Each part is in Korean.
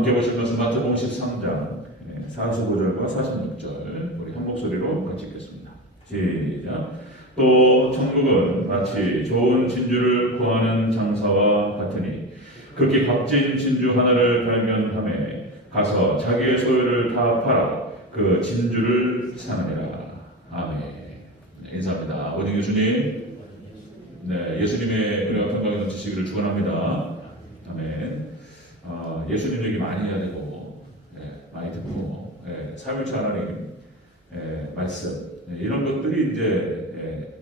함께 보실 것은 마태복음 13장 45절과 46절 우리 한 목소리로 같이 읽겠습니다. 시작. 또 천국은 마치 좋은 진주를 구하는 장사와 같으니 극히 값진 진주 하나를 발견하매 가서 자기의 소유를 다 팔아 그 진주를 사느니라. 아멘. 네, 인사합니다. 아버지 예수님, 네, 예수님의 은혜와 평강이 넘치시기를 축원합니다. 아멘. 예수님 얘기 많이 해야 되고, 많이 듣고, 삼위일체 하나님 말씀, 이런 것들이 이제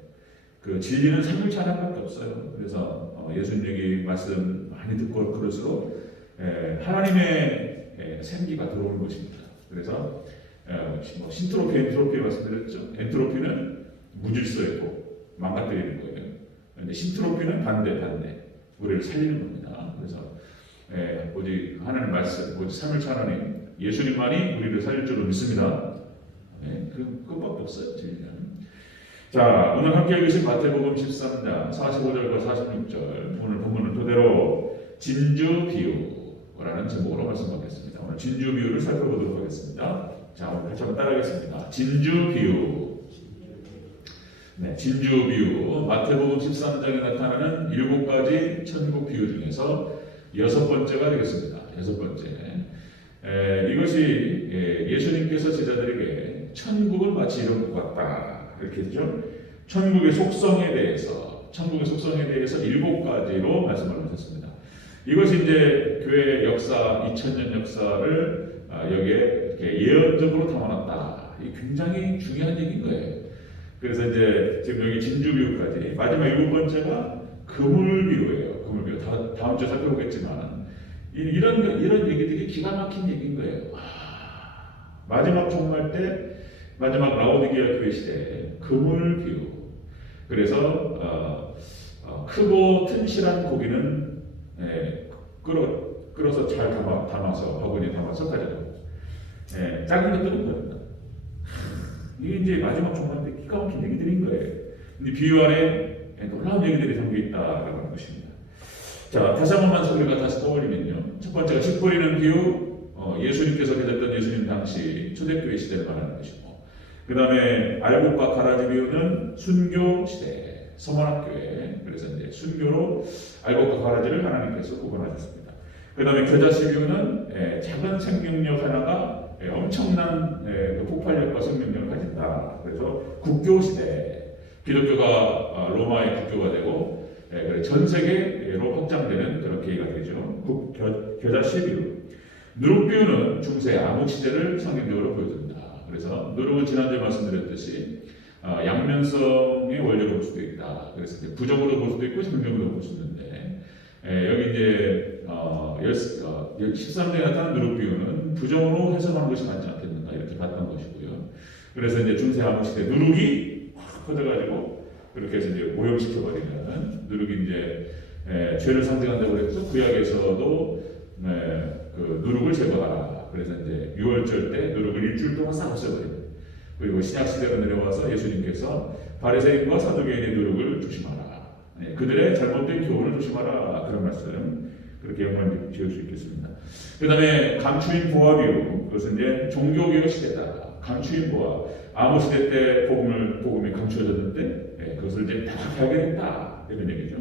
그 진리는 삼위일체 하나님밖에 없어요. 그래서 예수님 얘기 말씀 많이 듣고 그럴수록 하나님의 생기가 들어오는 것입니다. 그래서 뭐 신트로피, 엔트로피 말씀드렸죠. 엔트로피는 무질서있고 망가뜨리는 거예요. 근데 신트로피는 반대, 우리를 살리는 겁니다. 그래서 오직 하나님 말씀, 오직 삼위일체 하나님, 예수님만이 우리를 살릴 줄로 믿습니다. 그것밖에 없어요, 진리는. 자, 오늘 함께 읽으신 마태복음 13장 45절과 46절, 오늘 본문을 토대로 진주 비유라는 제목으로 말씀하겠습니다. 오늘 진주 비유를 살펴보도록 하겠습니다. 자, 오늘 같이 한번 따라하겠습니다. 진주 비유. 네, 진주 비유. 마태복음 13장에 나타나는 7가지 천국 비유 중에서 6번째가 되겠습니다. 6번째. 이것이 예수님께서 제자들에게 천국은 마치 이런 것 같다. 이렇게 했죠. 천국의 속성에 대해서 7가지로 말씀을 하셨습니다. 이것이 이제 교회의 역사, 2000년 역사를 여기에 이렇게 예언적으로 담아놨다. 이 굉장히 중요한 얘기인 거예요. 그래서 이제 지금 여기 진주 비유까지 마지막 7번째가 그물 비유예요. 그물 비유. 다음 주에 살펴보겠지만 이런 얘기들이 기가 막힌 얘기인 거예요. 마지막 종말 때, 마지막 라오디게아 교회 시대에 그물 비유. 그래서 크고 튼실한 고기는 끓어서 잘 담아서 바구니에 담아서 가져가고, 작은 것들은 버린다. 이게 이제 마지막 종말 때 기가 막힌 얘기들인 거예요. 근데 비유 안에 놀라운 얘기들이 담겨 있다라고 하는 것입니다. 자, 다시 한 번만 우리가 다시 떠올리면요. 첫 번째가 씨 뿌리는 비유, 예수님께서 계셨던 예수님 당시 초대교회 시대를 말하는 것이고, 그 다음에 알곡과 가라지 비유는 순교 시대, 서문학교회. 그래서 이제 순교로 알곡과 가라지를 하나님께서 구분하셨습니다. 그 다음에 겨자씨 비유는 작은 생명력 하나가 엄청난 폭발력과 생명력을 가진다. 그래서 국교 시대, 기독교가 로마의 국교가 되고 전 세계로 확장되는 그런 계기가 되죠. 겨자씨 비유. 누룩 비유는 중세 암흑 시대를 상징적으로 보여줍니다. 그래서 누룩은 지난주에 말씀드렸듯이 양면성의 원료로 볼 수도 있다. 그래서 이제 부적으로 볼 수도 있고 정적으로 볼 수도 있는데 여기 이제 13장에 나타난 누룩 비유는 부정으로 해석하는 것이 맞지 않겠는가 이렇게 봤던 것이고요. 그래서 이제 중세 암흑 시대 누룩이 확 퍼져가지고 그렇게 해서 이제 오염시켜버리는 누룩이 이제 죄를 상징한다고 그랬죠. 구약에서도 그 누룩을 제거하라. 그래서 이제 유월절 때 누룩을 일주일 동안 싹 없애버립니다. 그리고 신약 시대로 내려와서 예수님께서 바리새인과 사두개인의 누룩을 조심하라. 그들의 잘못된 교훈을 조심하라. 그런 말씀. 그렇게 영광을 지을 수 있겠습니다. 그 다음에 감추인 보화 비유. 그것은 이제 종교개혁 시대다. 감추인 보화. 암호 시대 때 복음이 감추어졌는데 그것을 이제 다 발견했다. 이런 얘기죠.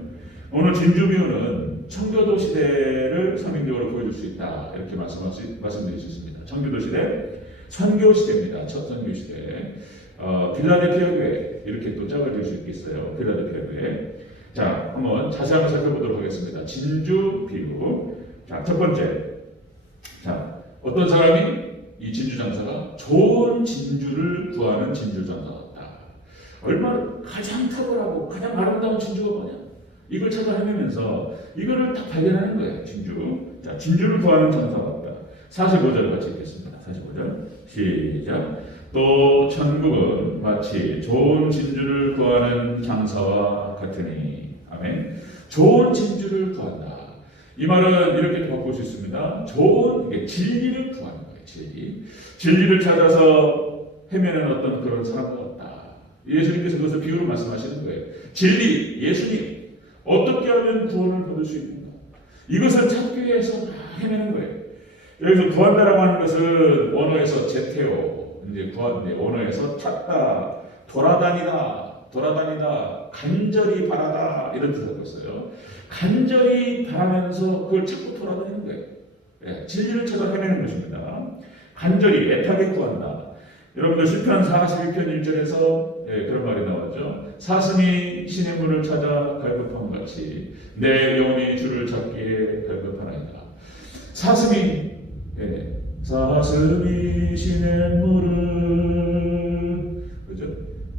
오늘 진주 비유는 청교도 시대를 상징적으로 보여줄 수 있다. 이렇게 말씀드릴 수 있습니다. 청교도 시대, 선교 시대입니다. 첫 선교 시대. 빌라델피아 교회. 이렇게 또 짝을 들 수 있겠어요. 빌라델피아 교회. 자, 한번 자세히 한번 살펴보도록 하겠습니다. 진주 비유. 자, 첫 번째. 자, 어떤 사람이 이 진주 장사가 좋은 진주를 구하는 진주 장사 같다. 얼마나 가장 탁월하고 가장 아름다운 진주가 뭐냐? 이걸 찾아 헤매면서 이거를 딱 발견하는 거예요. 진주. 자, 진주를 구하는 장사 같다. 45절 같이 읽겠습니다. 45절. 시작. 또 천국은 마치 좋은 진주를 구하는 장사와 같으니. 아멘. 좋은 진주를 구한다. 이 말은 이렇게 바꿀 수 있습니다. 좋은 진리를 구하는 거예요. 진리를 찾아서 헤매는 어떤 그런 사람과 같다. 예수님께서 그것을 비유로 말씀하시는 거예요. 진리, 예수님. 어떻게 하면 구원을 받을 수 있는가? 이것을 찾기 위해서 헤매는 거예요. 여기서 구한다라고 하는 것은 원어에서 제테오, 이제 원어에서 찾다, 돌아다니다, 간절히 바라다 이런 뜻을 갖고 있어요. 간절히 바라면서 그걸 찾고 돌아다니는 거예요. 예, 진리를 찾아 헤매는 것입니다. 간절히 애타게 구한다. 여러분들 시편 41편 1절에서 그런 말이 나오죠. 사슴이 시냇물을 찾아 갈급함 같이 내 영혼이 주를 찾기에 갈급하나이다. 사슴이 시냇물을 그죠?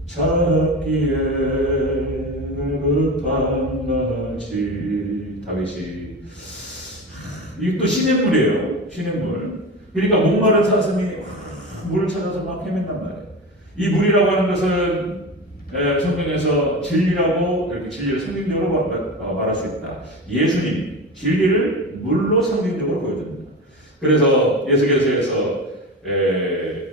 찾기에 갈급함 같이 다윗이 이게 또 시냇물이에요. 시냇물. 그러니까 목마른 사슴이 물을 찾아서 막 헤맨단 말이에요. 이 물이라고 하는 것은 성경에서 진리라고 이렇게 진리를 상징적으로 말할 수 있다. 예수님 진리를 물로 상징적으로 보여줍니다. 그래서 예수께서에서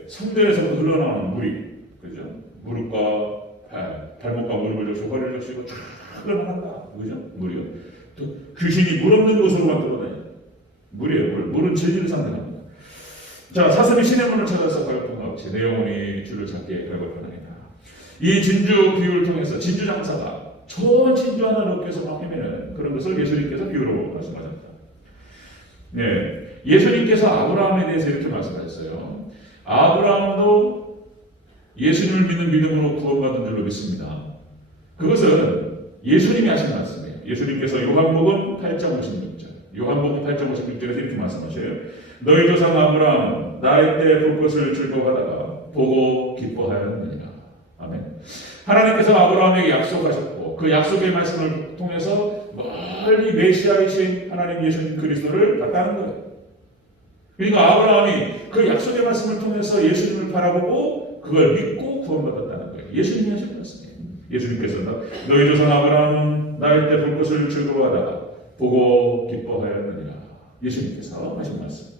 성전에서부터 흘러나오는 물이 그죠? 무릎과 발목과 무릎을 조가리를 적시고 쫙 흘러나간다. 그죠? 물이요. 또 귀신이 물 없는 곳으로만 돌아다녀요. 물이에요. 물은 진리를 상징합니다. 자, 사슴이 시냇물을 찾아서 갈급한 같이 내 영혼이 주를 찾기에 갈급하나이다. 이 진주 비유를 통해서 진주 장사가 저 진주 하나를 얻기 위해서 막 헤매는 그런 것을 예수님께서 비유로 말씀하셨다. 네, 예수님께서 아브라함에 대해서 이렇게 말씀하셨어요. 아브라함도 예수님을 믿는 믿음으로 구원받은 줄로 믿습니다. 그것은 예수님이 하신 말씀이에요. 예수님께서 요한복음 8장 56절, 요한복음 8장 56절에서 이렇게 말씀하셔요. 너희 조상 아브라함 나이 때 볼 것을 즐거워하다가 보고 기뻐하였느니라. 아멘. 하나님께서 아브라함에게 약속하셨고 그 약속의 말씀을 통해서 멀리 메시아이신 하나님 예수님 그리스도를 봤다는 거예요. 그러니까 아브라함이 그 약속의 말씀을 통해서 예수님을 바라보고 그걸 믿고 구원받았다는 거예요. 예수님이 하신 말씀이에요. 예수님께서 너희 조상 아브라함은 나이 때 볼 것을 즐거워하다가 보고 기뻐하였느니라. 예수님께서 하신 말씀.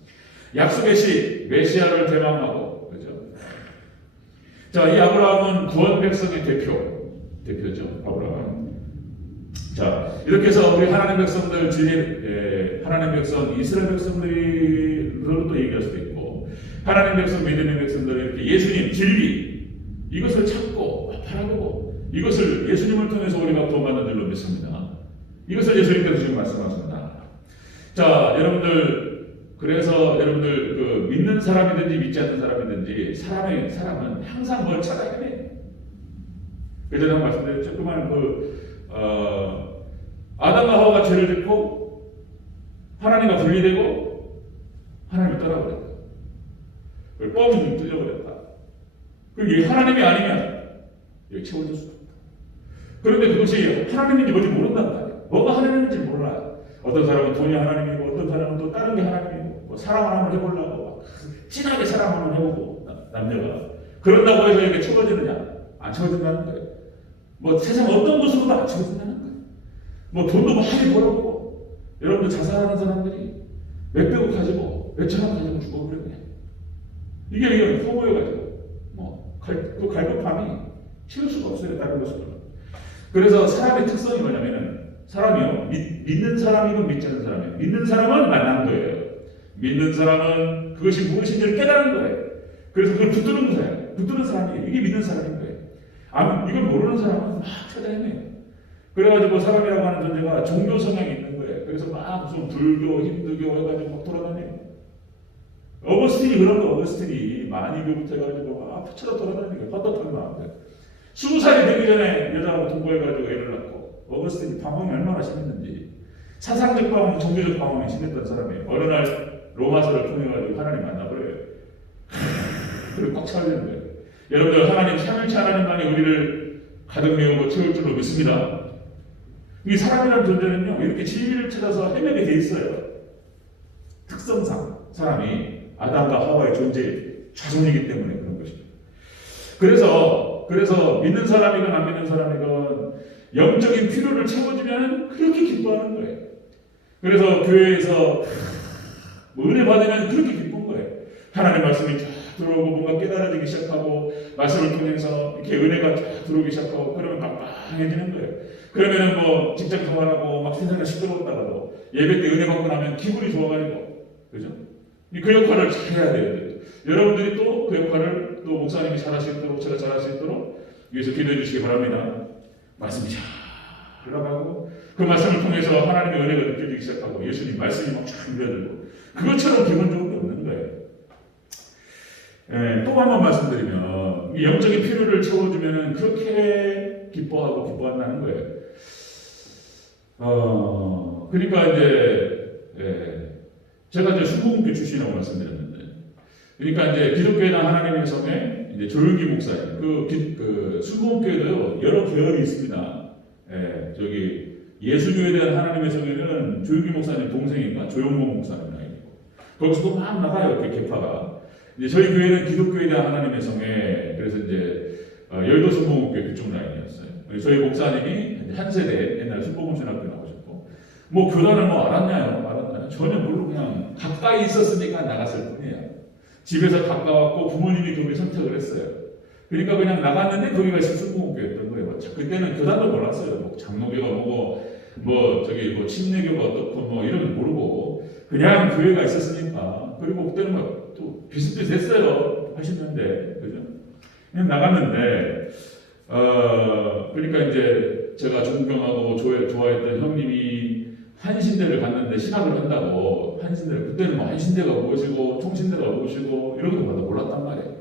약속의 시 메시아를 대망하고 그죠? 자, 이 아브라함은 구원 백성의 대표죠. 아브라함. 자, 이렇게 해서 우리 하나님 백성들 하나님 백성 이스라엘 백성들로 또 얘기할 수도 있고 하나님 백성 믿음의 백성들이 이렇게 예수님 진리 이것을 찾고 바라보고 이것을 예수님을 통해서 우리가 구원받는 줄로 믿습니다. 이것을 예수님께서 지금 말씀하십니다. 자, 그래서 여러분들 그 믿는 사람이든지 믿지 않는 사람이든지 사람은 항상 뭘 찾아야 돼. 그전에 말씀드렸죠. 그만 아담과 하와가 죄를 짓고 하나님과 분리되고 하나님을 떠나버렸다. 그걸 뻥 뚫려버렸다. 그게 하나님이 아니면 여기 채워줄 수가 없다. 그런데 그것이 하나님인지 뭔지 모른단 말이에요. 뭐가 하나님인지 몰라. 어떤 사람은 돈이 하나님이고 어떤 사람은 또 다른 게 하나님이고 뭐 사랑을 한번 해보려고 진하게 사랑 한번 해보고 남녀가 그런다고 해서 이렇게 채워지느냐? 안 채워진다는 거예요. 뭐 세상 어떤 곳으로도 안 채워진다는 거예요. 뭐 돈도 많이 벌었고 여러분들 자살하는 사람들이 몇백억 가지고 몇천억 가지고 죽어버렸네. 이게 허무해가지고 그 갈급함이 채울 수가 없어요. 다른 것으로. 그래서 사람의 특성이 뭐냐면은 사람이요. 믿는 사람이고 믿지 않는 사람이에요. 믿는 사람은 만난 거예요. 믿는 사람은 그것이 무엇인지를 깨달은 거예요. 그래서 그걸 붙드는 거예요. 붙드는 사람이에요. 이게 믿는 사람인 거예요. 이걸 모르는 사람은 막 찾아내요. 그래가지고 사람이라고 하는 존재가 종교 성향이 있는 거예요. 그래서 막 무슨 불교, 힌두교 해가지고 막 돌아다녀요. 어거스틴이 그런 거, 어거스틴이 만이교부터 해가지고 막 쳐다 돌아다니는 거예요. 헛헛한 마음들. 20살이 되기 전에 여자하고 동거해가지고 애를 낳고 어거스틴이 방황이 얼마나 심했는지 사상적 방황, 종교적 방황이 심했던 사람이에요. 어느 날 로마서를 통해가지고 하나님 만나버려요. 그리고 꽉 차려지는 거예요. 여러분들 하나님 삼일체 하나님만이 우리를 가득 메우고 채울 줄로 믿습니다. 이 사람이라는 존재는요 이렇게 진리를 찾아서 헤매게 돼 있어요. 특성상 사람이 아담과 하와의 존재 자손이기 때문에 그런 것입니다. 그래서 믿는 사람이건 안 믿는 사람이건 영적인 필요를 채워주면 그렇게 기뻐하는 거예요. 그래서 교회에서 은혜 받으면 그렇게 기쁜 거예요. 하나님 말씀이 쫙 들어오고 뭔가 깨달아지기 시작하고 말씀을 통해서 이렇게 은혜가 쫙 들어오기 시작하고 그러면 빵빵해지는 거예요. 그러면은 뭐 직장 생활하고 막 세상에 시끄러웠다가도 예배 때 은혜 받고 나면 기분이 좋아가지고 그죠? 그 역할을 잘 해야 돼요. 여러분들이 또 그 역할을 또 목사님이 잘할 수 있도록, 제가 잘할 수 있도록 위해서 기도해 주시기 바랍니다. 말씀이 잘 흘러가고 그 말씀을 통해서 하나님의 은혜가 느껴지기 시작하고 예수님 말씀이 막 쫙 밀려들고 그것처럼 기분 좋은 게 없는 거예요. 또 한 번 말씀드리면 이 영적인 필요를 채워주면 그렇게 기뻐하고 기뻐한다는 거예요. 그러니까 제가 순복음교 출신이라고 말씀드렸는데, 그러니까 기독교회나 하나님의 성에 조율기 목사님, 그 순복음교회도요 여러 계열이 있습니다. 저기 예수교에 대한 하나님의 성에는 조율기 목사님 동생인가 조용봉 목사님이나 있고 거기서도 막 나가요 이렇게 계파가. 저희 교회는 기독교에 대한 하나님의 성에 그래서 열도 순복음교회 그쪽 라인이었어요. 저희 목사님이 한 세대 옛날 순복음신학교 나오셨고 뭐 교단을 알았나요? 전혀 모르고 그냥 가까이 있었으니까 나갔을 뿐이에요. 집에서 가까웠고 부모님이 거기 선택을 했어요. 그러니까 그냥 나갔는데 거기가 순복음교회였던 거예요. 그때는 교단도 몰랐어요. 뭐 장로교가 뭐고 뭐 침례교가 어떻고 이런 거 모르고 그냥 교회가 있었으니까. 그리고 그때는 또 비슷비슷했어요. 80년대 그죠? 그냥 나갔는데 그러니까 제가 존경하고 좋아했던 형님이 한신대를 갔는데 신학을 한다고 그때는 한신대가 무엇이고 총신대가 무엇이고 이런 것도 몰랐단 말이에요.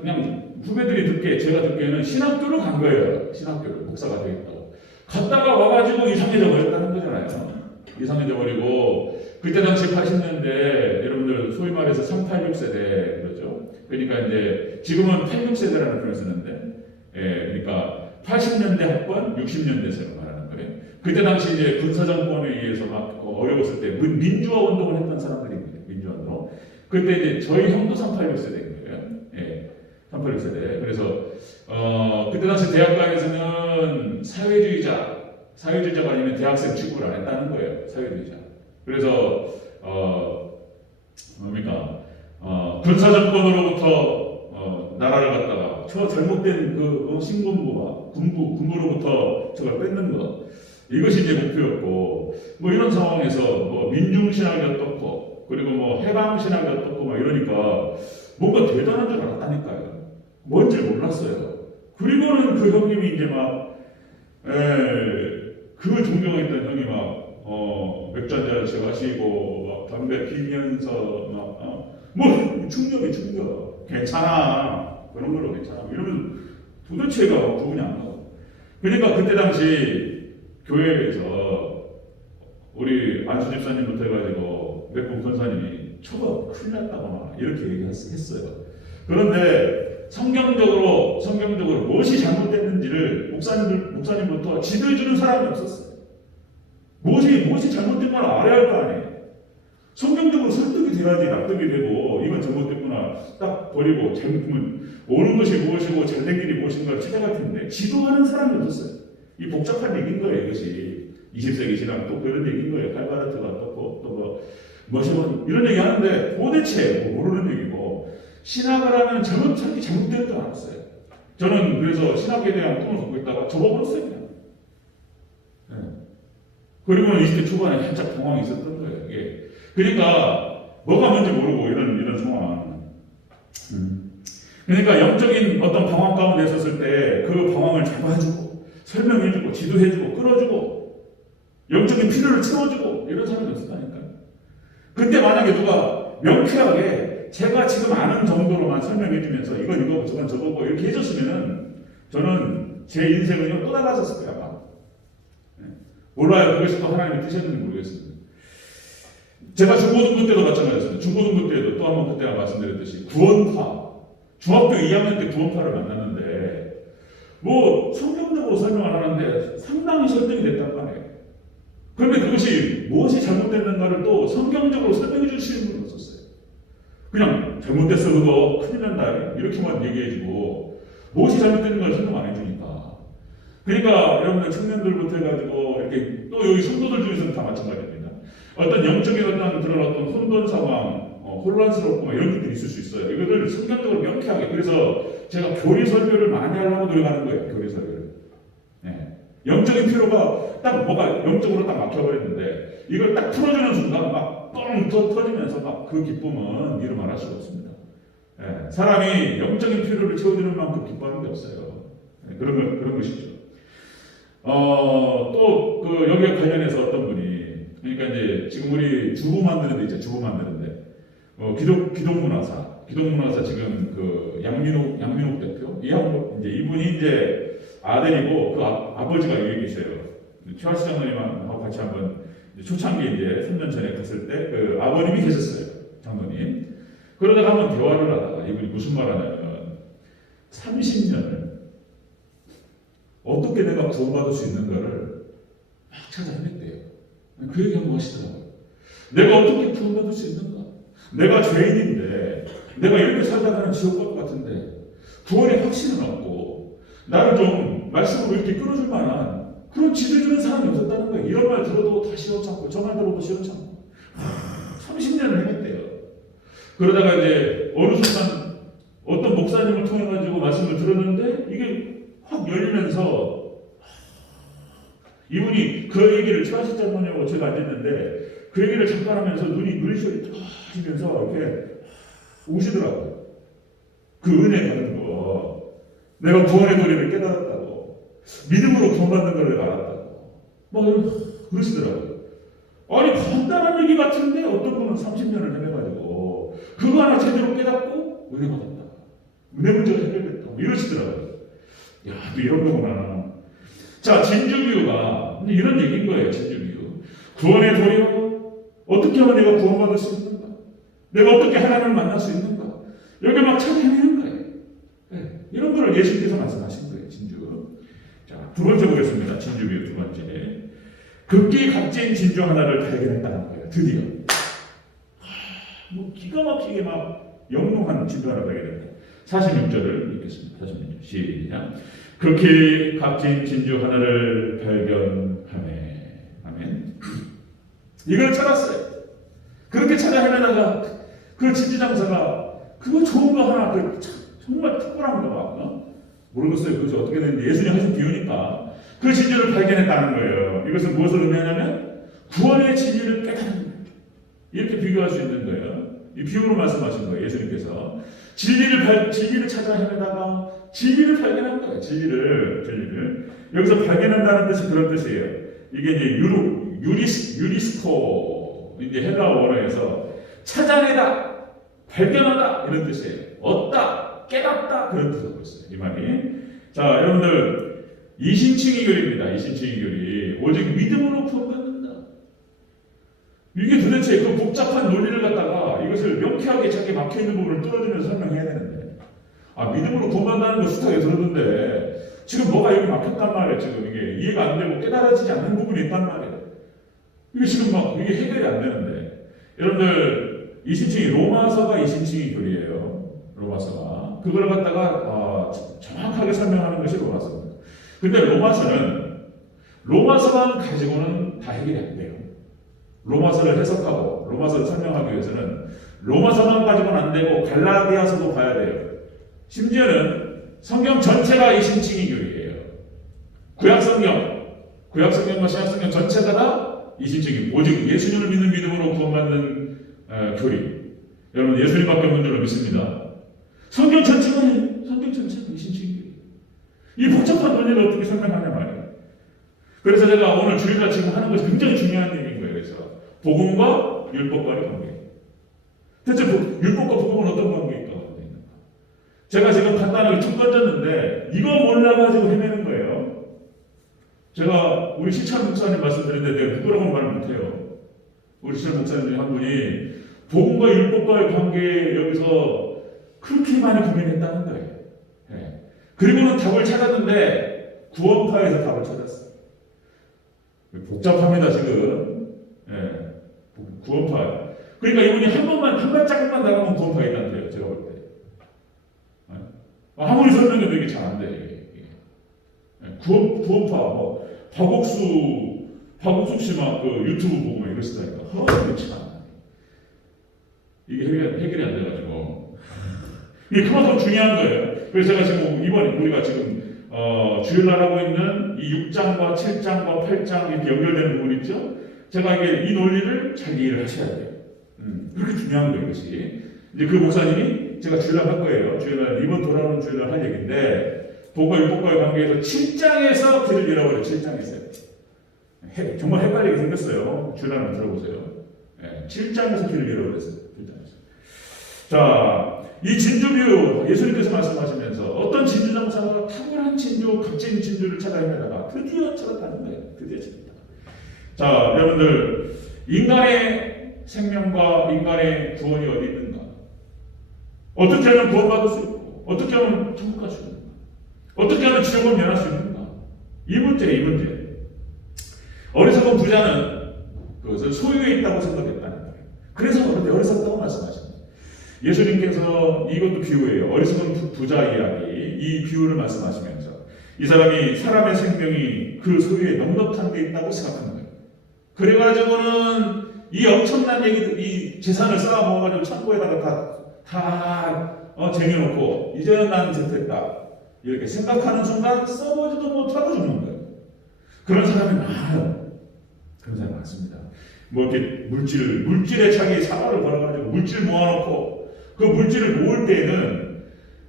그냥 후배들이 제가 듣기에는 신학교를 간 거예요. 신학교를 목사가 되겠다고 갔다가 와가지고 이상해져 버렸다는 거잖아요. 이상해져 버리고 그때 당시 80년대 여러분들 소위 말해서 386세대 그러죠. 그러니까 지금은 86세대라는 표현을 쓰는데 그러니까 80년대 학번 60년대생을 말하는 거예요. 그때 당시 군사정권에 의해서 막 어려웠을 때 민주화 운동을 했던 사람들입니다. 민주화 운동. 그때 저희 형도 386세대인 거예요. 386세대. 그래서 그때 당시 대학가에서는 사회주의자가 아니면 대학생 취급을 안 했다는 거예요. 사회주의자. 그래서 군사정권으로부터 나라를 갖다가 저 잘못된 신군부가 군부로부터 저걸 뺏는 것 이것이 목표였고 이런 상황에서 민중신학이 어떻고 그리고 해방신학이 어떻고 이러니까 뭔가 대단한 줄 알았다니까요. 뭔지 몰랐어요. 그리고는 그 형님이 그 존경했던 형이 맥주 한잔 마시고 담배 피면서 충격 괜찮아 그런 걸로 괜찮아 이러면 도대체 구분이 안 가고. 그러니까 그때 당시 교회에서 우리 안수 집사님부터 해가지고 몇 분 권사님이 저거 큰일 났다거나 이렇게 얘기했어요. 그런데 성경적으로 무엇이 잘못됐는지를 목사님부터 지도해주는 사람이 없었어요. 무엇이 잘못된 걸 알아야 할 거 아니에요. 성경적으로 설득이 돼야지 납득이 되고 이건 잘못됐구나 딱 버리고 잘못하면 옳은 것이 무엇이고 잘된 길이 무엇인가를 찾아갈 텐데 지도하는 사람이 없었어요. 이 복잡한 얘기인 거예요. 이것이 20세기 신앙 또 그런 얘기인 거예요. 칼바르트가 또 이런 얘기 하는데 도대체 모르는 얘기고 신학을 하면 잘못된 줄 알았어요. 저는 그래서 신학에 대한 꿈을 갖고 있다가 접어버렸어요. 그냥. 그리고는 20대 초반에 살짝 당황이 있었던 거예요. 이게. 그러니까 뭐가 뭔지 모르고 이런 상황. 그러니까 영적인 어떤 방황 가운데 있었을 때 그 방황을 잡아주고 설명해주고 지도해주고 끌어주고 영적인 필요를 채워주고 이런 사람이 없었다니까요. 근데 만약에 누가 명쾌하게 제가 지금 아는 정도로만 설명해주면서 이건 이거고 저건 저거고 이렇게 해줬으면은 저는 제 인생은요 또 달라졌을 거야. 아마. 몰라요. 그것이 또 하나님의 뜻이었는지 모르겠습니다. 제가 중고등부 때도 마찬가지였습니다. 중고등부 때도 또 한 번 그때가 말씀드렸듯이 구원파 중학교 2학년 때 구원파를 만났는데 성경적으로 설명을 하는데 상당히 설득이 됐단 말이에요. 그런데 그것이 무엇이 잘못됐는가를 또 성경적으로 설명해 주시는 분이 없었어요. 그냥 잘못됐어 그거 큰일 난다 이렇게만 얘기해주고 무엇이 잘못됐는가를 설명 안 해주니까. 그러니까 여러분들 청년들부터 해가지고 이렇게 또 여기 성도들 중에서는 다 마찬가지입니다. 어떤 영적인 어떤 혼돈 상황, 혼란스럽고 이런 것들이 있을 수 있어요. 이거를 성경적으로 명쾌하게. 그래서 제가 교리 설교를 많이 하려고 노력하는 거예요. 교리 설교를. 영적인 필요가 딱 영적으로 딱 막혀버렸는데 이걸 딱 풀어주는 순간 막 막 뻥 터지면서 막 그 기쁨은 이루 말할 수가 없습니다. 예, 사람이 영적인 필요를 채워주는 만큼 기뻐하는 게 없어요. 예, 그런 것이죠. 또 여기에 관련해서 어떤 분이, 그러니까 이제 지금 우리 주부 만드는 데 있죠. 주부 만드는 데 기독문화사 지금 그 양민옥 대표 이분이 이제 아들이고 그 아버지가 여기 계셔요. 최하시 장로님하고 같이 한번 초창기 이제 3년 전에 갔을 때 그 아버님이 계셨어요. 장로님. 그러다가 한번 대화를 하다가 이분이 무슨 말 하냐면 30년을 어떻게 내가 구원받을 수 있는가를 막 찾아 헤맸대요. 그 얘기 한번 하시더라고요. 내가 어떻게 구원받을 수 있는가? 내가 죄인인데 내가 이렇게 살다가는 지옥 갈 것 같은데 구원의 확신은 없고 나를 좀 말씀으로 이렇게 끌어줄 만한 그런 지도 주는 사람이 없었다는 거예요. 이런 말 들어도 다 시원찮고 저 말 들어도 시원찮고 30년을 헤맸대요. 그러다가 이제 어느 순간 어떤 목사님을 통해 가지고 말씀을 들었는데 이게 확 열리면서 이분이 그 얘기를 최하시 장로님하고 제가 앉았는데 그 얘기를 잠깐 하면서 눈시울이 떠지면서 이렇게 우시더라고요. 그 은혜 받는 거, 내가 구원의 도리를 깨달았다고, 믿음으로 구원받는 걸 알았다고 막 그러시더라고요. 아니 간단한 얘기 같은데 어떤 분은 30년을 헤매가지고 그거 하나 제대로 깨닫고 은혜 받았다, 은혜 문제가 해결됐다 이러시더라고요. 야, 또 이런 거구나. 자, 진주비유가 이런 얘기인 거예요. 진주비유. 구원의 도리와 어떻게 하면 내가 구원받을 수 있는가? 내가 어떻게 하나님을 만날 수 있는가? 여기 막 찾아 헤매는 거예요. 네, 이런 거를 예수님께서 말씀하신 거예요. 진주. 자, 두 번째 보겠습니다. 진주비유 두 번째. 극기 값진 진주 하나를 발견했다는 거예요. 드디어. 뭐 기가 막히게 막 영롱한 진주 하나 발견했다. 46절을 읽겠습니다. 46절 시작. 극히 값진 진주 하나를 발견하네. 아멘. 이걸 찾았어요. 그렇게 찾아 헤매다가 그 진주 장사가 그거 좋은 거 하나 정말 특별한 거 봐. 모르겠어요. 그것이 어떻게 됐는지 예수님 하신 비유니까 그 진주를 발견했다는 거예요. 이것은 무엇을 의미하냐면 구원의 진리를 깨닫는 거예요. 이렇게 비교할 수 있는 거예요. 이 비유로 말씀하신 거예요. 예수님께서 진리를 찾아 헤매다가 진리를 발견한 거예요. 진리를 여기서 발견한다는 뜻이 그런 뜻이에요. 이게 이제 유리스코 이제 헬라어 원어에서 찾아내다, 발견하다 이런 뜻이에요. 얻다, 깨닫다 그런 뜻을 썼어요. 이 말이. 자, 여러분들 이신칭의 교리입니다. 이신칭의 교리. 오직 믿음으로 구원받는다. 이게 도대체 그 복잡한 논리를 갖다가 이것을 명쾌하게 자기 막혀있는 부분을 뚫어주면서 설명해야 되는데, 믿음으로 구원받는다는 거 숱하게 들었는데 지금 뭐가 여기 막혔단 말이에요. 지금 이게 이해가 안 되고 깨달아지지 않는 부분이 있단 말이에요. 이게 지금 이게 해결이 안 되는데, 여러분들 이신칭이 로마서가 이신칭의 교리예요. 로마서가 그걸 갖다가 정확하게 설명하는 것이 로마서입니다. 근데 로마서만 가지고는 다 해결이 안 돼요. 로마서를 해석하고 로마서를 설명하기 위해서는 로마서만 가지고는 안 되고 갈라디아서도 봐야 돼요. 심지어는 성경 전체가 이신칭의 교리예요. 구약성경과 신약성경 전체가 다 이신칭이, 오직 예수님을 믿는 믿음으로 구원받는 교리. 여러분 예수님밖에 없는 줄로 믿습니다. 성경 전체가 이신칭의 교리. 이 복잡한 논리를 어떻게 설명하냐 말이에요. 그래서 제가 오늘 주일날 지금 하는 것이 굉장히 중요한 얘기인 거예요. 그래서 복음과 율법과의 관계. 대체 율법과 복음은 어떤 관계일까? 제가 지금 간단하게 툭 던졌는데 이거 몰라가지고 헤매는 거예요. 제가 우리 시찬 목사님 말씀드렸는데 내가 누구라고 말 못해요. 우리 시찬 목사님 중에 한 분이 복음과 율법과의 관계에 여기서 그렇게 많이 고민했다는 거예요. 네. 그리고는 답을 찾았는데 구원파에서 답을 찾았어요. 복잡합니다 지금. 네. 구원파. 그러니까 이분이 한 발자국만 나가면 구원파가 있다는데요. 제가 볼 때. 아무리 설명해도 이게 잘 안 돼. 구원파, 박옥숙 씨 막 유튜브 보고 막 이러시다니까. 참. 이게 해결이 안 돼가지고. 이게 그만큼 중요한 거예요. 그래서 제가 지금 이번에 우리가 지금 주일날 하고 있는 이 6장과 7장과 8장 이렇게 연결되는 부분 있죠? 제가 이 논리를 잘 이해를 하셔야 돼요. 그렇게 중요한 거예요, 이것이. 이제 그 목사님이 제가 주일날 할 거예요. 주일날, 이번 돌아오는 주일날 할 얘기인데, 복과 율법과의 관계에서 7장에서 길을 잃어버려요, 7장에서요. 정말 헷갈리게 생겼어요. 주일날 한번 들어보세요. 7장에서 길을 잃어버렸어요, 7장에서. 자, 이 진주뷰, 예수님께서 말씀하시면서 어떤 진주장사가 탁월한 진주, 값진 진주를 찾아 헤매다가 드디어 찾았다는 거예요. 드디어 찾았다. 자, 여러분들, 인간의 생명과 인간의 구원이 어디 있는가? 어떻게 하면 구원받을 수 있고, 어떻게 하면 천국 갈 수 있는가? 어떻게 하면 지옥을 면할 수 있는가? 이 문제. 어리석은 부자는 그것을 소유에 있다고 생각했다는 거예요. 그래서 그런데 어리석다고 말씀하십니다. 예수님께서 이것도 비유예요. 어리석은 부자 이야기, 이 비유를 말씀하시면서 이 사람이 사람의 생명이 그 소유에 넉넉한 게 있다고 생각하는 거예요. 그래가지고는 이 엄청난 얘기들, 이 재산을 쌓아 모아가지고 창고에다가 다 쟁여놓고 이제는 난 됐다 이렇게 생각하는 순간 써보지도 못하고 죽는 거예요. 그런 사람이 많아요. 그런 사람이 많습니다. 뭐 이렇게 물질에 자기 사과를 걸어가지고 물질 모아놓고 그 물질을 모을 때에는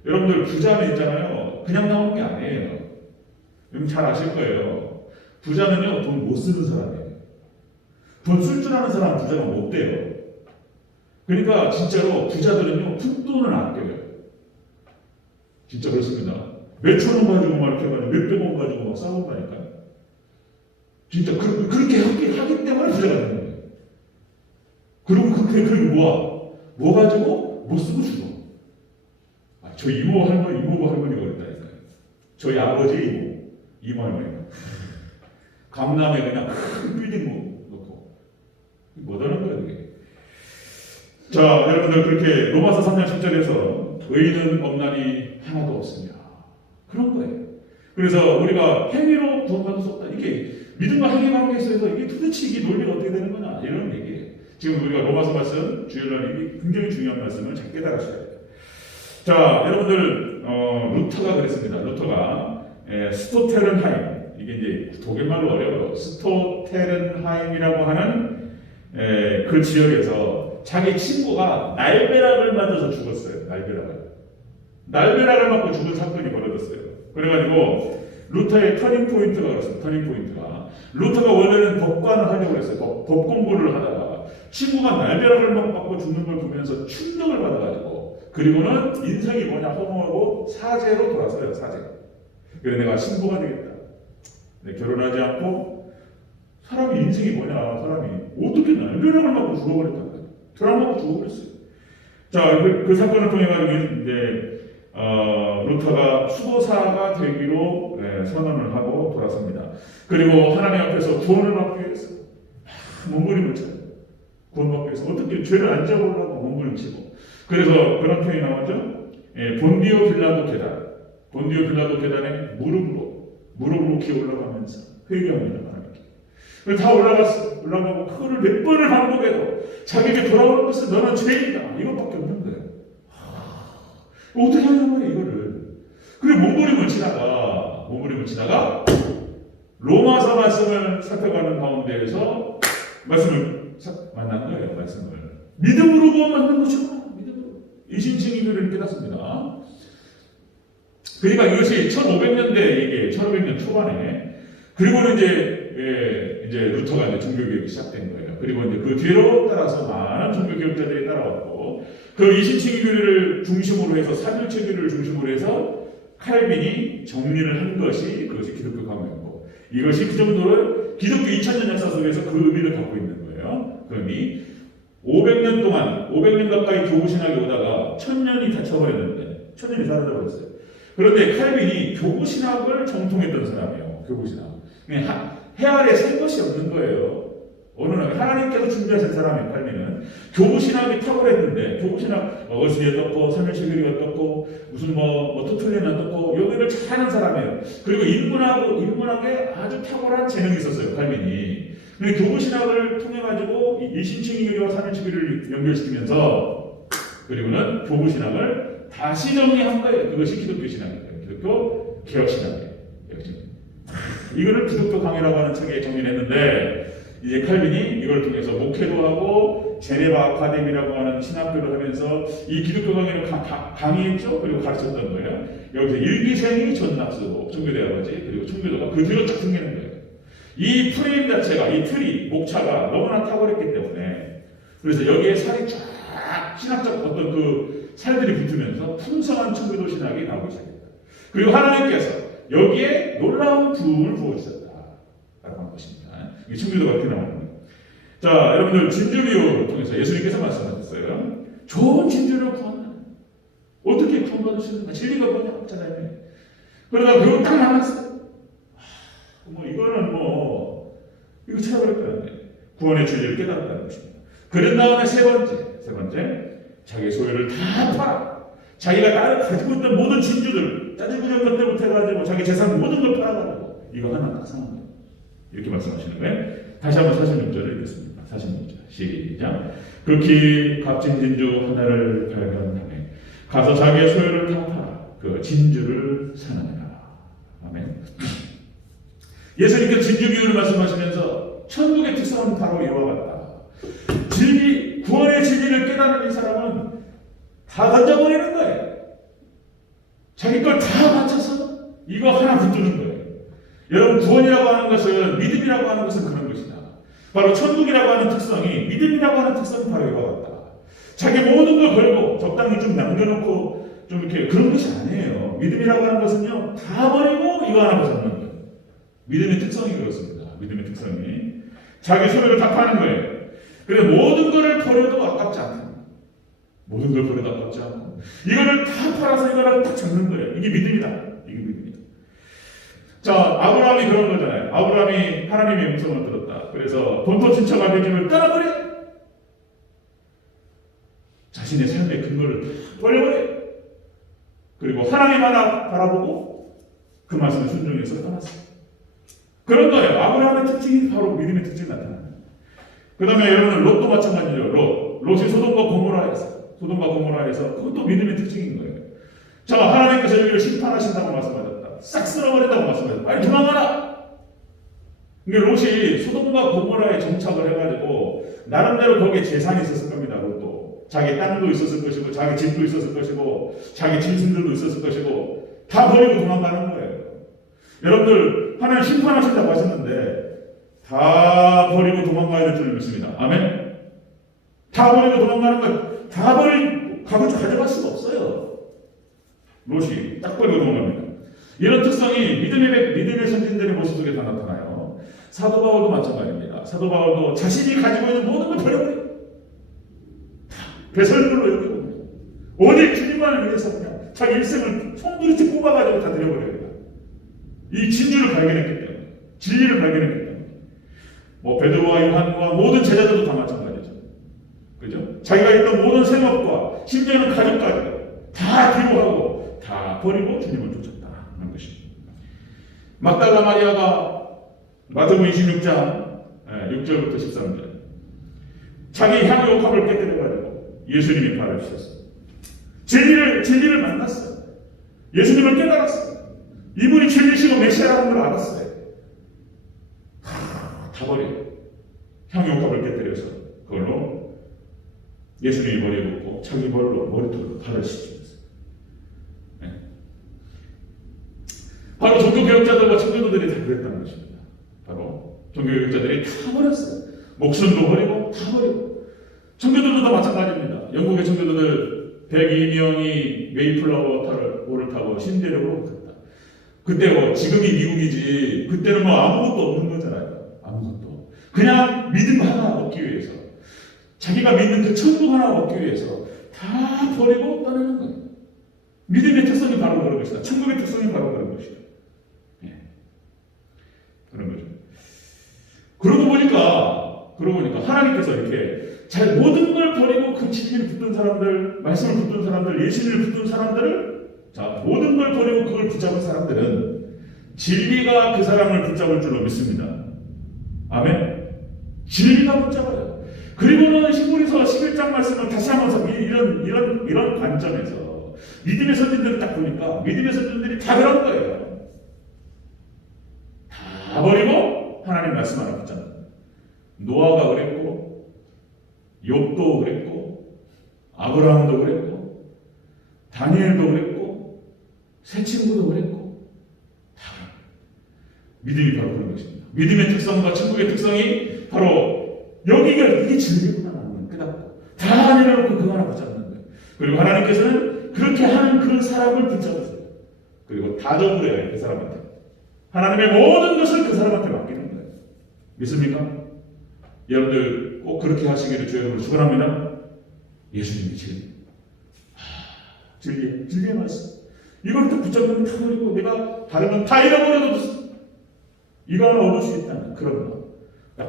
여러분들 부자는 있잖아요. 그냥 나오는 게 아니에요. 여러분 잘 아실 거예요. 부자는요 돈 못 쓰는 사람이에요. 돈 쓸 줄 아는 사람은 부자가 못 돼요. 그러니까 진짜로 부자들은요 푼돈을 아껴요. 진짜 그렇습니다. 몇천 원 가지고 막 이렇게 해가지고 몇백 원 가지고 막 싸운다니까요. 진짜 그렇게 하기 때문에 부자가 되는 거예요. 그리고 그리고 뭐 가지고 못 쓰고 죽어. 저 이모고 할머니가 그랬다니까요. 저희 아버지 이모 할머니가 강남에 그냥 큰 빌딩 놓고 뭐라는 거야 이게. 자, 여러분들 그렇게 로마서 3장 10절에서 의인은 없나니 하나도 없으냐 그런 거예요. 그래서 우리가 행위로 구원받을 수 없다. 이게 믿음과 행위 관계에서 이게 도대체 이게 논리가 어떻게 되는 거냐 이런 얘기예요. 지금 우리가 로마서 말씀 주일날 이게 굉장히 중요한 말씀을 잘 깨달으셔야 돼요. 자, 여러분들 루터가 그랬습니다. 루터가 스토테른하임, 이게 이제 독일말로 어려워요. 스토테른하임이라고 하는 그 지역에서 자기 친구가 날벼락을 맞아서 죽었어요. 날벼락을 맞고 죽은 사건이 벌어졌어요. 그래가지고 루터의 터닝 포인트가 그렇습니다. 터닝 포인트가 루터가 원래는 법관을 하려고 했어요. 법 공부를 하다가 친구가 날벼락을 맞고 죽는 걸 보면서 충격을 받아가지고 그리고는 인생이 뭐냐 허무하고 사제로 돌아서요. 사제. 그래 내가 신부가 되겠다. 결혼하지 않고 사람이 인생이 뭐냐 사람이 어떻게 날벼락을 맞고 죽어버렸단 말이야. 드라마 맞고 죽어버렸어요. 자, 그 사건을 통해 가지고 이제 루터가 수도사가 되기로 선언을 하고 돌아섭니다. 그리고 하나님 앞에서 구원을 받기 위해서 몸부림을 쳐요. 구원받기 위해서 어떻게 죄를 안 잡으려고 몸부림 치고. 그래서 그런 표현이 나오죠. 본디오 빌라도 계단에 무릎으로 기어 올라가면서 회개합니다. 하나님께. 그래서 다 올라가고 그거를 몇 번을 반복해도 자기에게 돌아오는 것은 너는 죄인이다. 이것밖에 없는 거예요. 어떻게 하는 거예요, 이거를. 그리고 몸부림을 치다가 로마서 말씀을 살펴가는 가운데에서 말씀을 만난 거예요, 말씀을. 믿음으로 구원받는 것이구나, 믿음으로. 이신칭의교를 깨닫습니다. 그러니까 이것이 1500년대 얘기예요, 1500년 초반에. 그리고는 이제 루터가 이제 종교개혁이 시작된 거예요. 그리고 이제 그 뒤로 따라서 많은 종교개혁자들이 따라왔고, 그 이신칭의교를 중심으로 해서 삼일체교를 중심으로 해서 칼빈이 정리를 한 것이 그것이 기독교 강요였고, 이것이 그 정도로 기독교 2000년 역사 속에서 그 의미를 갖고 있는 거예요. 그 의미. 500년 가까이 교구신학이 오다가 1000년이 다 쳐버렸는데 1000년이 사라져버렸어요. 그런데 칼빈이 교구신학을 정통했던 사람이에요. 교구신학. 해 아래 살 것이 없는 거예요. 어느 날 하나님께서 준비하신 사람이 칼빈은 교구신학이 탁월했는데 교구신학 어거스틴이 떴고 삼일체교리가 떴고 무슨 뭐 토틀리는 떴고 여기를 잘하는 사람이에요. 그리고 인문학에 아주 탁월한 재능이 있었어요. 칼빈이. 근데 교구신학을 통해 가지고 이신칭의교리와 삼일체교리를 연결시키면서 그리고는 교구신학을 다시 정리한 거예요. 그것이 기독교 신학이에요. 기독교 개혁신학이에요. 이거를 기독교 강요라고 하는 책에 정리를 했는데 이제 칼빈이 이걸 통해서 목회도 하고 제네바 아카데미라고 하는 신학교를 하면서 이 기독교 강의를 강의했죠. 그리고 가르쳤던 거예요. 여기서 일기생이 전낙수 청교대 아버지 그리고 청교도가 그 뒤로 쫙 생기는 거예요. 이 프레임 자체가 이 틀이 목차가 너무나 탁월했기 때문에 그래서 여기에 살이 쫙 신학적 어떤 그 살들이 붙으면서 풍성한 청교도 신학이 나오기 시작했다. 그리고 하나님께서 여기에 놀라운 부흥을 부어주셨다라고 하는 것입니다. 이 청교도가 이렇게 나오는 거예요. 자, 여러분들 진주비유를 통해서 예수님께서 말씀하셨어요. 좋은 진주를 구한다. 어떻게 구원받을 수 있는가? 진리가 뭐냐? 없잖아요. 그러다 그거 딱 나왔어요. 이거는 이거 찾아버릴 거예요. 구원의 진리를 깨달았다는 것입니다. 그런 다음에 세 번째, 자기 소유를 다 팔아. 자기가 가지고 있던 모든 진주들, 짜증부정 것들부터 해가지고 자기 재산 모든 걸 팔아가지고 이거 하나 딱 사는 거예요. 이렇게 말씀하시는 거예요. 다시 한번 46절을 읽겠습니다. 46절 시작. 극히 값진 진주 하나를 발견하며 가서 자기의 소유를 다 팔아 그 진주를 사느니라. 아멘. 예수님께서 진주 비유를 말씀하시면서 천국의 특성은 바로 이와 같다. 구원의 진리를 깨달은 이 사람은 다 던져버리는 거예요. 자기 걸 다 맞춰서 이거 하나 붙드는 거예요. 여러분, 구원이라고 하는 것은, 믿음이라고 하는 것은 그런 것이다. 바로 천국이라고 하는 특성이, 믿음이라고 하는 특성이 바로 이와 같다. 자기 모든 걸 걸고 적당히 좀 남겨놓고 좀 이렇게 그런 것이 아니에요. 믿음이라고 하는 것은요, 다 버리고 이거 하나 붙잡는 거예요. 믿음의 특성이 그렇습니다. 믿음의 특성이. 자기 소유를 다 파는 거예요. 그래서 모든 것을 버려도 아깝지 않다. 모든 걸 버려도 아깝지 않고 이거를 다 팔아서 이거를 딱 잡는 거예요. 이게 믿음이다. 이게 믿음이다. 자, 아브라함이 그런 거잖아요. 아브라함이 하나님의 음성을 들었다. 그래서 본토 친척 아비집을 떠나버려. 자신의 삶의 근거를 버려버려. 그리고 하나님 하나 바라보고 그 말씀을 순종해서 떠났어요. 그런 거예요. 아브라함의 특징이 바로 믿음의 특징이 나타납니다. 그 다음에 여러분 롯도 마찬가지죠. 롯이 소돔과 고모라에서 그것도 믿음의 특징인 거예요. 자, 하나님께서 여기를 심판하신다고 말씀하셨다. 싹 쓸어버린다고 말씀하셨다. 빨리 도망가라. 근데 롯이 소돔과 고모라에 정착을 해가지고 나름대로 거기에 재산이 있었을 겁니다. 롯도 자기 땅도 있었을 것이고 자기 집도 있었을 것이고 자기 짐승들도 있었을 것이고 다 버리고 도망가는 거예요. 여러분들 하나님 심판하신다고 하셨는데 다 버리고 도망가야 될 줄 믿습니다. 아멘. 다 버리고 도망가는 건 다 버리고 가져갈 수가 없어요. 롯이 딱 버리고 도망갑니다. 이런 특성이 믿음의 선진들의 모습 속에 다 나타나요. 사도 바울도 마찬가지입니다. 사도 바울도 자신이 가지고 있는 모든 걸 버려버려요. 배설물로 여기고 오직 주님만을 위해서 그냥 자기 일생을 손부리째 뽑아가지고 다 드려버려요. 이 진주를 발견했기 때문에, 진리를 발견했기 때문에. 베드로와 요한과 모든 제자들도 다 마찬가지죠. 그죠? 자기가 있던 모든 생업과 심지어는 가족까지 다 뒤로 하고 다 버리고 주님을 쫓았다는 것입니다. 막달라 마리아가 마태복음 26장 6절부터 13절 자기 향유옥합을 깨뜨려가지고 예수님이 발을 씻었어요. 진리를 만났어요. 예수님을 깨달았어요. 이분이 진리시고 메시아라는 걸 알았어요. 다 버려요. 향유옥합을 깨뜨려서 그걸로 예수님이 머리에 붓고 자기 머리털로 발을 씻었어요. 네. 바로 종교개혁자들과 청교도들이 다 그랬다는 것입니다. 바로 종교개혁자들이 다 버렸어요. 목숨도 버리고 다 버리고. 청교도들도 마찬가지입니다. 영국의 청교도들 102명이 메이플라워를 타고 신대륙으로 갔다. 그때 지금이 미국이지 그때는 아무것도 없는 거잖아요. 아무것도. 그냥 믿음 하나 얻기 위해서 자기가 믿는 그 천국 하나 얻기 위해서 다 버리고 떠나는 거예요. 믿음의 특성이 바로 그런 것이다. 천국의 특성이 바로 그런 것이다. 예. 그런 거죠. 그러고 보니까 하나님께서 이렇게 모든 걸 버리고 그 진리를 붙든 사람들, 말씀을 붙든 사람들, 예수님을 붙든 사람들을 모든 걸 버리고 그걸 붙잡은 사람들은 진리가 그 사람을 붙잡을 줄로 믿습니다. 아멘. 진리가 붙잡아요. 그리고는 히브리서 11장 말씀을 다시 한번 이런 관점에서 믿음의 선진들을 딱 보니까 믿음의 선진들이 다 그런 거예요. 다 버리고 하나님 말씀 하나 붙잡는. 노아가 그랬고 욥도 그랬고, 아브라함도 그랬고, 다니엘도 그랬고, 새 친구도 그랬고, 다 그래요. 믿음이 바로 그런 것입니다. 믿음의 특성과 천국의 특성이 바로 여기가 이게 진리구나 깨닫고 다 내려놓고 그거 하나 붙잡는 거예요. 그리고 하나님께서는 그렇게 하는 그 사람을 붙잡으세요. 그리고 다 줘버려요. 그 사람한테. 하나님의 모든 것을 그 사람한테 맡기는 거예요. 믿습니까? 여러분들 꼭 그렇게 하시기를 주의 이름으로 축원합니다. 예수님이 진리. 진리의 말씀. 이걸 또 붙잡으면 다 버리고 내가 다른 건 다 잃어버려도 이거 하나 얻을 수 있다는 그런 거.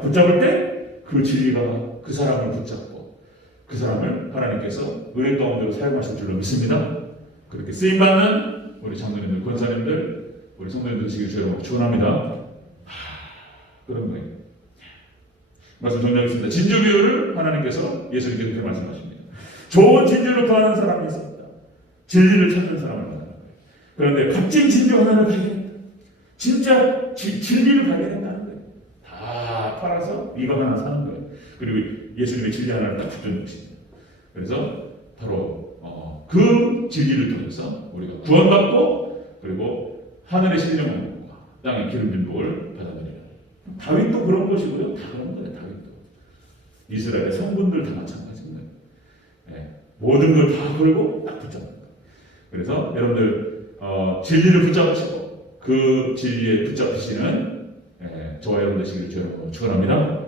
붙잡을 때 그 진리가 그 사람을 붙잡고 그 사람을 하나님께서 은혜 가운데로 사용하실 줄로 믿습니다. 그렇게 쓰임받는 우리 장로님들, 권사님들, 우리 성도님들 되시길 주여 축원합니다. 그런 거예요. 말씀 정리하겠습니다. 진주 비유를 하나님께서 예수님께 그렇게 말씀하십니다. 좋은 진주를 구하는 사람이 있습니다. 진리를 찾는 사람을 만나는 거예요. 그런데 값진 진주 하나를 발견했다. 진짜 진리를 발견했다는 거예요. 다 팔아서 이거 하나 사는 거예요. 그리고 예수님의 진리 하나를 딱 붙여놓은 것입니다. 그래서 바로 그 진리를 통해서 우리가 구원받고 그리고 하늘의 신령함과 땅의 기름진 복을 받아들여요. 다윗도 그런 것이고요. 다 그런 거예요. 다윗도. 이스라엘의 성군들 다 마찬가지인 거예요. 네. 모든 걸 다 걸고 딱 붙잡는 거예요. 그래서 여러분들 진리를 붙잡으시고 그 진리에 붙잡히시는 저와 여러분 되시기를 축원합니다.